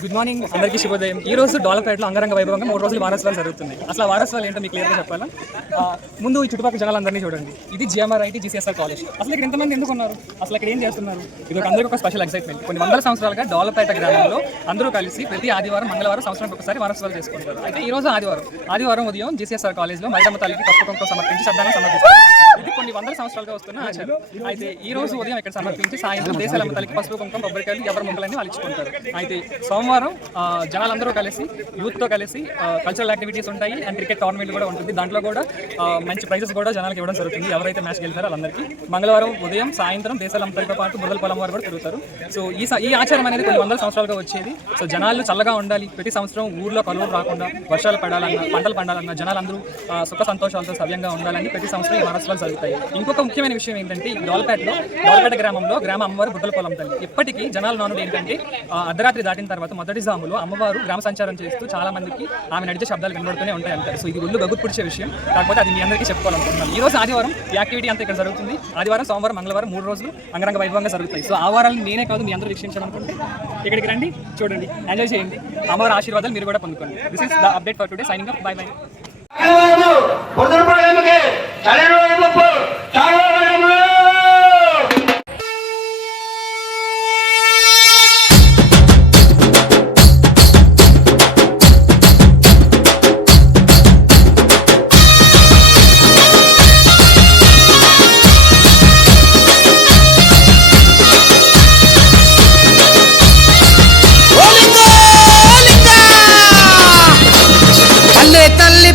Good morning అందరికీ శుభోదయం. ఈ రోజు డోలపేటలో అంగరంగ వైభవంగా 3 రోజులు వారోత్సవాలు జరుగుతున్నాయి. అసలు వారోత్సవాలు ఏంటో మీకు క్లియర్గా చెప్పాలా? ముందు ఈ చుట్టుపక్కల జనాలందరినీ చూడండి. ఇది GMRIT GCSR కాలేజ్. అసలు ఇక్కడ ఎంతమంది ఎందుకు ఉన్నారు? అసలు ఇక్కడ ఏం చేస్తున్నారు? ఇది అందరికీ ఒక స్పెషల్ ఎక్సైట్మెంట్. కొన్ని వందల సంవత్సరాలుగా డోలపేట గ్రామంలో అందరూ కలిసి ప్రతి ఆదివారం మంగళవారం సంవత్సరానికి ఒకసారి వారోత్సవాలు చేసుకుంటారు. అయితే ఈ రోజు ఆదివారం ఉదయం GCSR కాలేజ్లో మైదమ్మ తల్లికి పసుపు కుంకుమ సమర్పించి శ్రద్ధాన్ని సమర్పిస్తారు. ఇది కొన్ని వందల సంవత్సరాలుగా వస్తున్న ఆచారం. అయితే ఈ రోజు ఉదయం ఇక్కడ సమర్పించి సాయంత్రం దేశాలమ్మ తల్లికి పసుపు కుంకుమ కొబ్బరికాయలు ఎవరి మొక్కలన్నీ వాళ్ళు ఇచ్చుకుంటారు. అయితే సోమవారం జనాలందరూ కలిసి యూత్తో కలిసి కల్చరల్ యాక్టివిటీస్ ఉంటాయి అండ్ క్రికెట్ టోర్నమెంట్ కూడా ఉంటుంది. దాంట్లో కూడా మంచి ప్రైజెస్ కూడా జనాలకు ఇవ్వడం జరుగుతుంది ఎవరైతే మ్యాచ్ గెలుతారో వాళ్ళందరికీ. మంగళవారం ఉదయం సాయంత్రం దేశాలమ్మ తల్లితో పాటు బుర్రల పొలం వారు కూడా తిరుగుతారు. సో ఈ ఆచారం అనేది కొన్ని వందల సంవత్సరాలుగా వచ్చేది. సో జనాలు చల్లగా ఉండాలి, ప్రతి సంవత్సరం ఊర్లో కరువులు రాకుండా, వర్షాలు పడాలన్నా, పంటలు పండాలన్నా, జనాలందరూ సుఖ సంతోషాలతో సవ్యంగా ఉండాలని ప్రతి సంవత్సరం ఈ వారోత్సవాలు జరుగుతాయి. ఇంకొక ముఖ్యమైన విషయం ఏంటంటే డోలపేట గ్రామంలో గ్రామ అమ్మవారు బుట్టల పొలం తల్లి. ఇప్పటికీ జనాల నానుడు ఏంటంటే అర్ధరాత్రి దాటిన తర్వాత మొదటి జాములో అమ్మవారు గ్రామ సంచారం చేస్తూ చాలా మందికి ఆమె నడిచే శబ్దాలు వినబడుతూనే ఉంటాయి అంటారు. సో ఇది ఒళ్ళు గగురు పుడిచే విషయం. కాకపోతే అది మీ అందరికీ చెప్పుకోవాలనుకుంటున్నాను. ఈ రోజు ఆదివారం ఈ యాక్టివిటీ అంతా ఇక్కడ జరుగుతుంది. ఆదివారం, సోమవారం, మంగళవారం 3 రోజులు అంగరంగ వైభవంగా జరుగుతాయి. సో ఆ వారాలను నేనే కాదు మీ అందరూ వీక్షించాలనుకుంటే ఇక్కడికి రండి, చూడండి, ఎంజాయ్ చేయండి. అమ్మవారి ఆశీర్వాదాలు మీరు కూడా పొందుకోండి. This is the update for today. Signing off. Bye bye.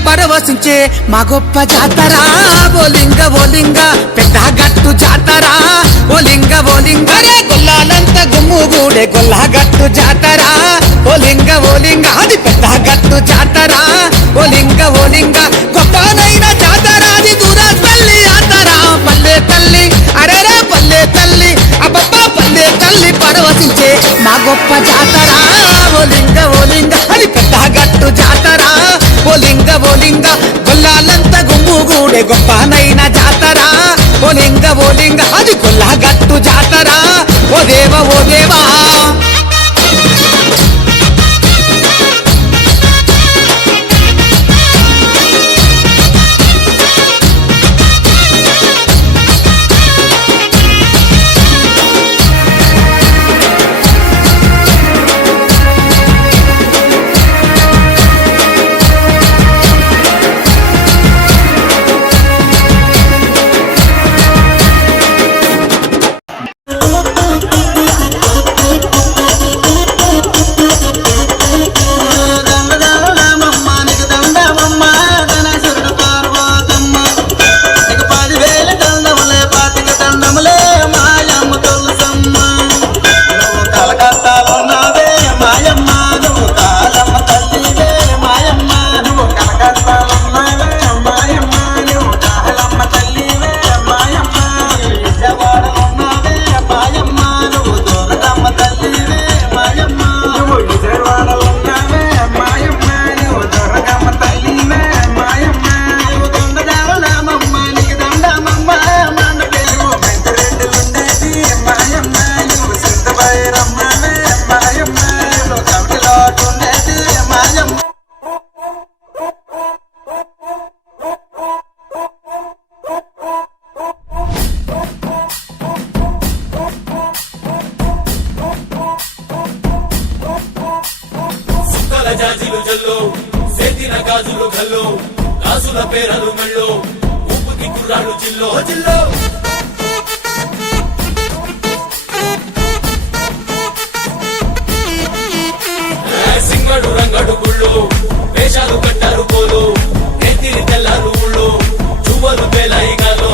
పరవశించే మా గొప్ప జాతర ఓలింగ పెద్ద గట్టు జాతర ఓలింగ రే గొల్లాలంత గుమ్ముగూడే గొల్లగట్టు జాతర ఓలింగ అది పెద్ద గట్టు జాతర ఓలింగ గొప్పనైన జాతర అది దూరపల్లి జాతర. పల్లె తల్లి అరేరే పల్లె తల్లి అబ్బబ్బ పల్లె తల్లి పరవశించే మా గొప్ప జాతర ఓలింగ అది పెద్ద గట్టు జాతర ఓలింగ గొల్లాలంత గుమ్ముగూడే గొప్పనైన జాతర ఓలింగ అది గొల్లగట్టు జాతర. ఓ దేవా జాజీలు జల్లో సేతిన గాజులు గల్లో గాజుల పేరలు మెళ్ళో ఊపుకి కుర్రాళ్ళు జిల్లో సింగడు రంగడు గుళ్ళు వేషాలు కట్టారు పోలు నెత్తిరి తెల్లారు ఊళ్ళు చువ్వలు పేలాయి గాలో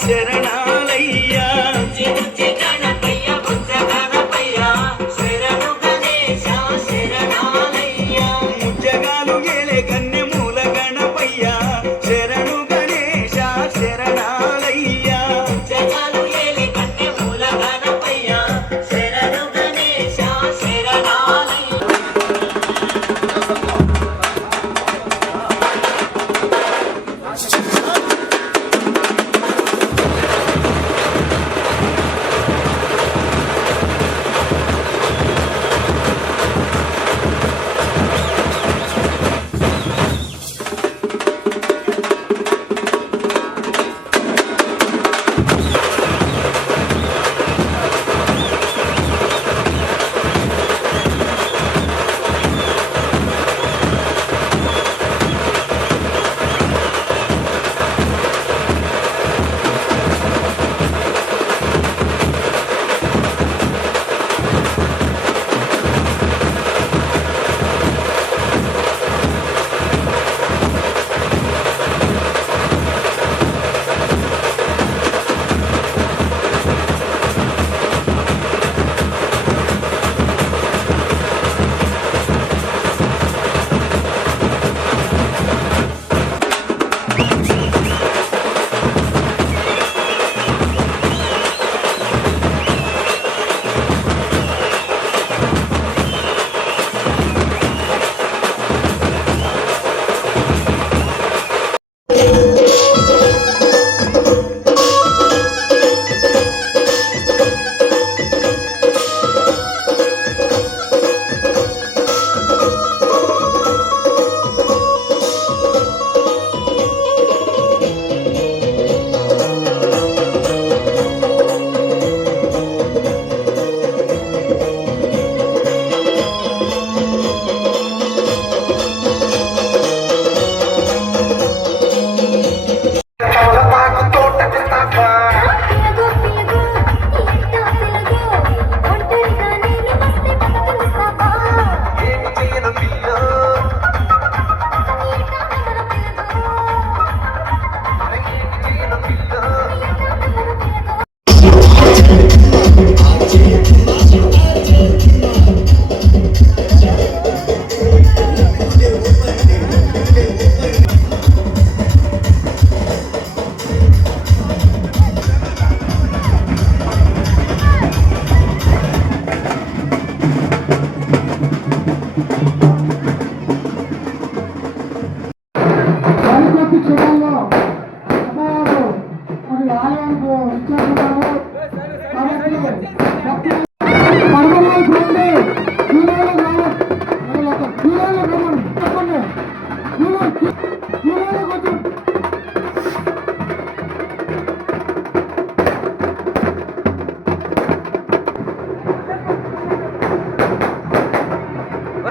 శరణాలయ్యా ముజ్జగాలు ఏలే కన్నె మూల గణపయ్య శరణు గణేశ శరణాలయ్యా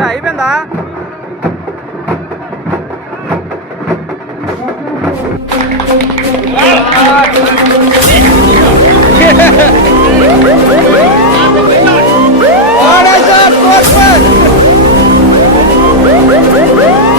అయిపోయిందా What is up,